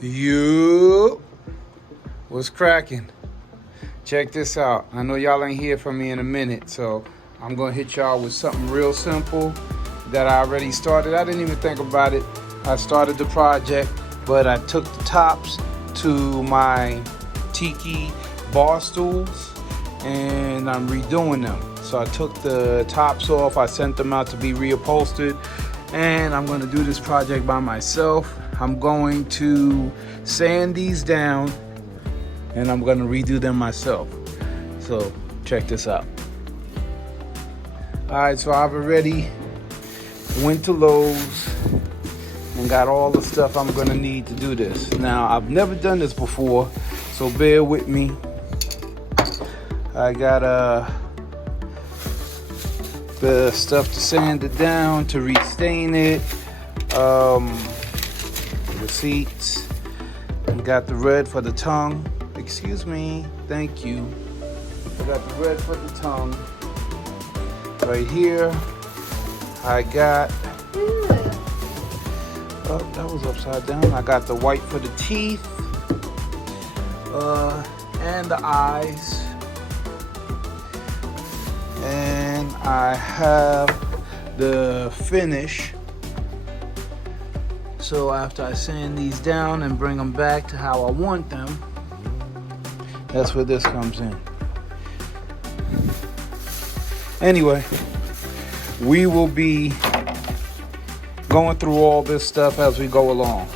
You, what's cracking? Check this out. I know y'all ain't hear from me in a minute, so I'm gonna hit y'all with something real simple that I already started. I didn't even think about it. I started the project, but I took the tops to my tiki bar stools and I'm redoing them. So I took the tops off, I sent them out to be reupholstered, and I'm gonna do this project by myself. I'm going to sand these down and I'm gonna redo them myself. So check this out. All right, so I've already went to Lowe's and got all the stuff I'm gonna need to do this. Now, I've never done this before, so bear with me. I got the stuff to sand it down, to restain it, receipts. I got the red for the tongue. Excuse me, thank you. I got the red for the tongue. Right here, I got, oh, that was upside down. I got the white for the teeth, and the eyes. And I have the finish. So after I sand these down and bring them back to how I want them, that's where this comes in. Anyway, we will be going through all this stuff as we go along.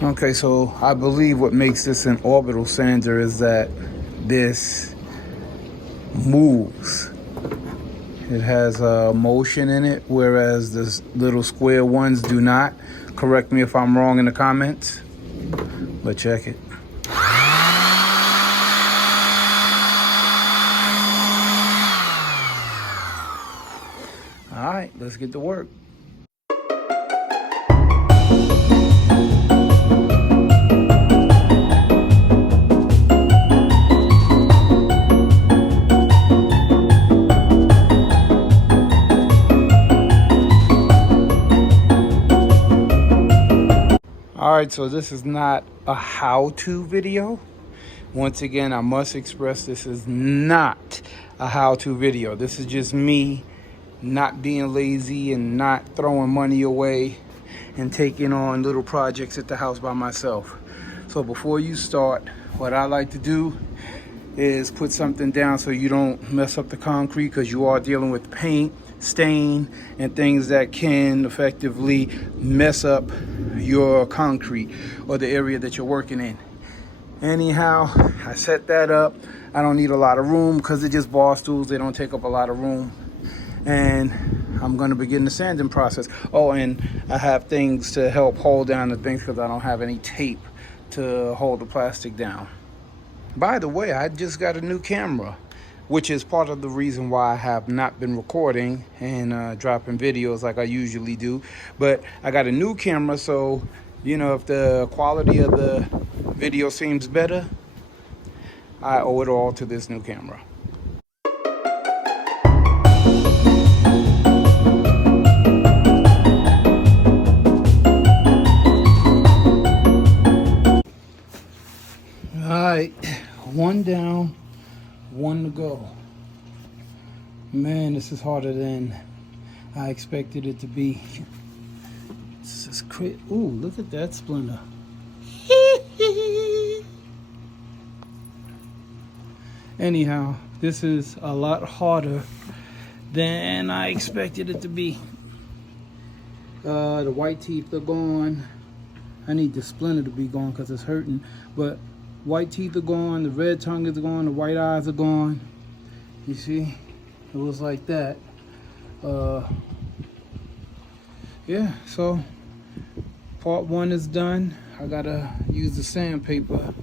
Okay, so I believe what makes this an orbital sander is that this moves. It has motion in it, whereas the little square ones do not. Correct me if I'm wrong in the comments, but check it. All right, let's get to work. All right, so this is not a how-to video. Once again, I must express this is not a how-to video. This is just me not being lazy and not throwing money away and taking on little projects at the house by myself. So before you start, what I like to do is put something down so you don't mess up the concrete, because you are dealing with paint, stain, and things that can effectively mess up your concrete or the area that you're working in. Anyhow, I set that up. I don't need a lot of room because they're just bar stools. They don't take up a lot of room. And I'm going to begin the sanding process. Oh, and I have things to help hold down the things because I don't have any tape to hold the plastic down. By the way, I just got a new camera, which is part of the reason why I have not been recording and dropping videos like I usually do. But I got a new camera, so, you know, if the quality of the video seems better, I owe it all to this new camera. All right, one down, one to go. Man, this is harder than I expected it to be. This is crazy. Ooh, look at that splinter. Anyhow, this is a lot harder than I expected it to be. The white teeth are gone. I need the splinter to be gone because it's hurting. But white teeth are gone, the red tongue is gone, the white eyes are gone. You see? It was like that. Yeah, so part one is done. I gotta use the sandpaper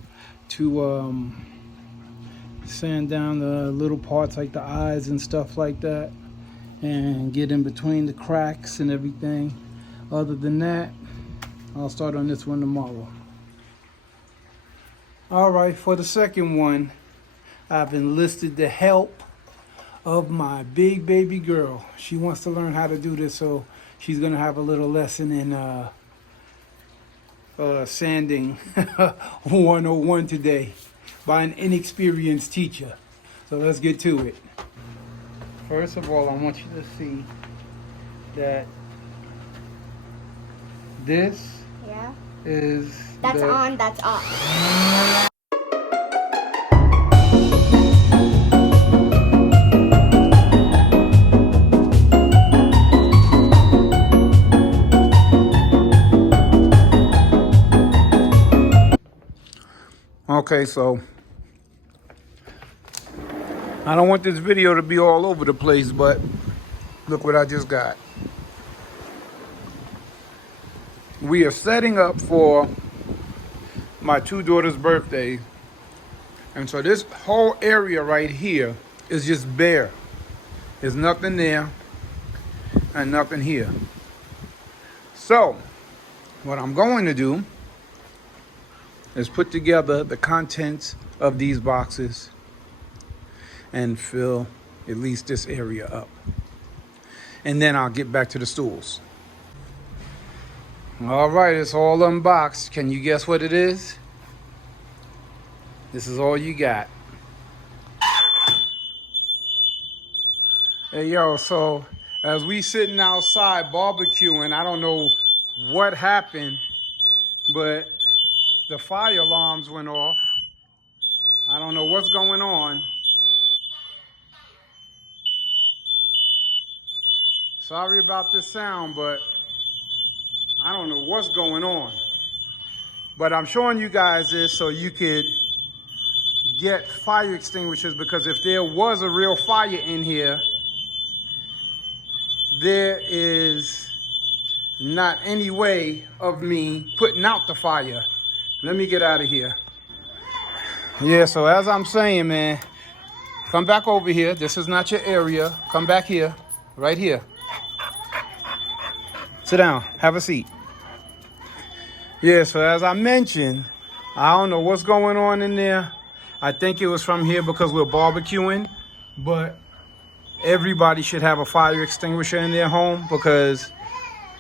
to sand down the little parts like the eyes and stuff like that, and get in between the cracks and everything. Other than that, I'll start on this one tomorrow. All right, for the second one, I've enlisted the help of my big baby girl. She wants to learn how to do this, so she's gonna have a little lesson in sanding 101 today by an inexperienced teacher. So let's get to it. First of all, I want you to see that this is that's on, that's off. Okay, so I don't want this video to be all over the place, but look what I just got. We are setting up for my two daughters' birthday. And so this whole area right here is just bare. There's nothing there and nothing here. So what I'm going to do is put together the contents of these boxes and fill at least this area up. And then I'll get back to the stools. All right, it's all unboxed. Can you guess what it is? This is all you got. Hey, yo, so as we sitting outside barbecuing, I don't know what happened, but the fire alarms went off. I don't know what's going on. Sorry about this sound, but I don't know what's going on. But I'm showing you guys this so you could get fire extinguishers, because if there was a real fire in here, there is not any way of me putting out the fire. Let me get out of here. Yeah, so as I'm saying, man, come back over here. This is not your area. Come back here, right here. Sit down, have a seat. Yeah, so as I mentioned, I don't know what's going on in there. I think it was from here because we're barbecuing, but everybody should have a fire extinguisher in their home because,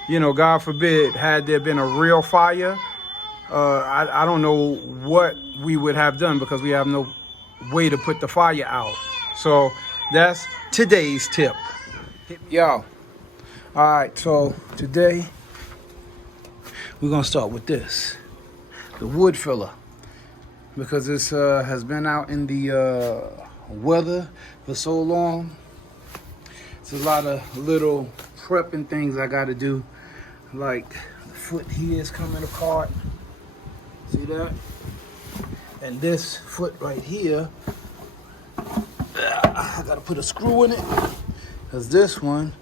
you know, God forbid, had there been a real fire, I don't know what we would have done because we have no way to put the fire out. So that's today's tip. Yo, all right, so today we're gonna start with this, the wood filler, because this has been out in the weather for so long. It's a lot of little prepping things I gotta do, like the foot here is coming apart. See that? And this foot right here, I gotta put a screw in it, because this one,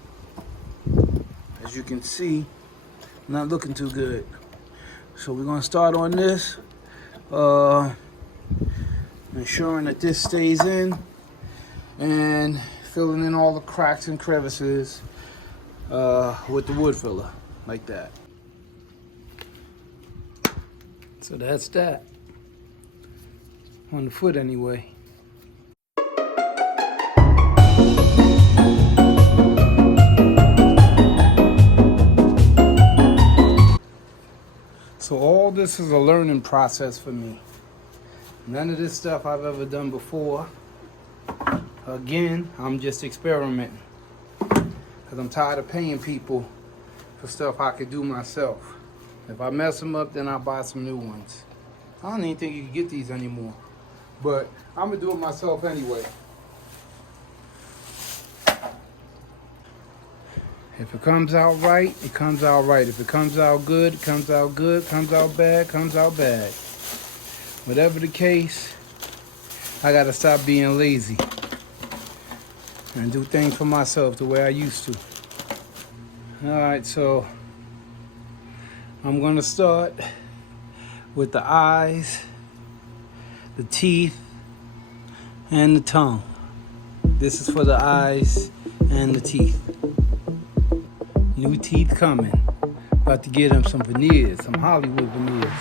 as you can see, not looking too good. So we're gonna start on this, ensuring that this stays in and filling in all the cracks and crevices with the wood filler, like that. So that's that. On the foot anyway. So all this is a learning process for me. None of this stuff I've ever done before. Again, I'm just experimenting, because I'm tired of paying people for stuff I could do myself. If I mess them up, then I'll buy some new ones. I don't even think you can get these anymore, but I'm gonna do it myself anyway. If it comes out right, it comes out right. If it comes out good, it comes out good. Comes out bad, comes out bad. Whatever the case, I gotta stop being lazy and do things for myself the way I used to. All right, so I'm gonna start with the eyes, the teeth, and the tongue. This is for the eyes and the teeth. New teeth coming. About to get them some veneers, some Hollywood veneers.